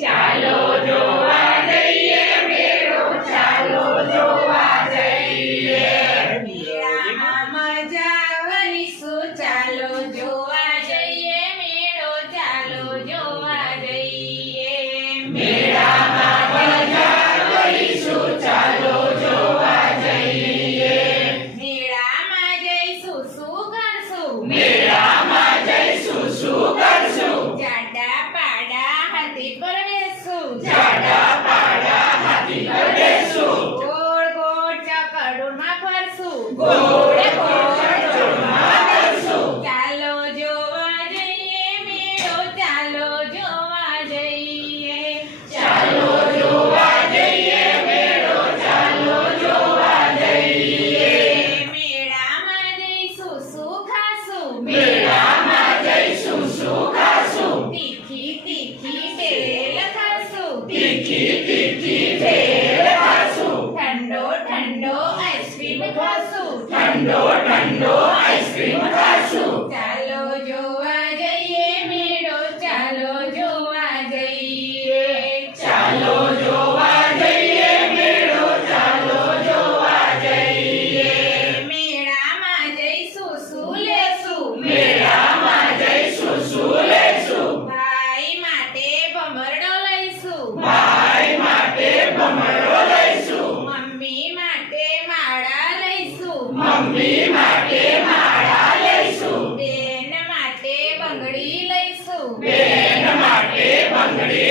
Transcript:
ચાલો જોવા જઈએ મેળો, ચાલો જોવા જઈએ. મેળામાં મજા કરીશું, ચાલો જોવા જઈએ મેળો, ચાલો જોવા જઈએ. મેળામાં મજા કરીશું, ચાલો જોવા જઈએ. મેળામાં જઈશું શું કરશું? મેળામાં જઈશું શું કરશું? જાડા પાડા હાથી પર બેસશું, જાડા પાડા હાથી પર બેસશું. ગોળ ગોળ ચકડોળમાં ફરશું, ગોળ ગોળ ચકડોળમાં ફરશું. ચાલો જોવા જઈએ મેળો, ચાલો જોવા જઈએ. ચાલો જોવા જઈએ મેળો, ચાલો જોવા જઈએ. મેળામાં જઈશું શું ખાશું? મેળામાં જઈશું શું ખાશું? તીખી તીખી ભેળ ખાશું, તીખી તીખી ભેળ ખાશું. ઠંડો ઠંડો આઈસ્ક્રીમ ખાશું. ઠંડો ઠંડો આઈસ્ક્રીમ ખાશું. ચાલો જોવા જઈએ મેળો, ચાલો જોવા જઈએ. ચાલો જોવા જઈએ મેળો, ચાલો જોવા જઈએ. મેળામાં જઈશું શું લેશું? મેળામાં જઈશું શું લેશું? ભાઈ માટે ભમરડો લઈશું, ભાઈ માટે ભમરડો લઈશું. મમ્મી માટે માળા લઈશું, મમ્મી માટે માળા લઈશું. બેન માટે બંગડી લઈશું. બેન માટે બંગડી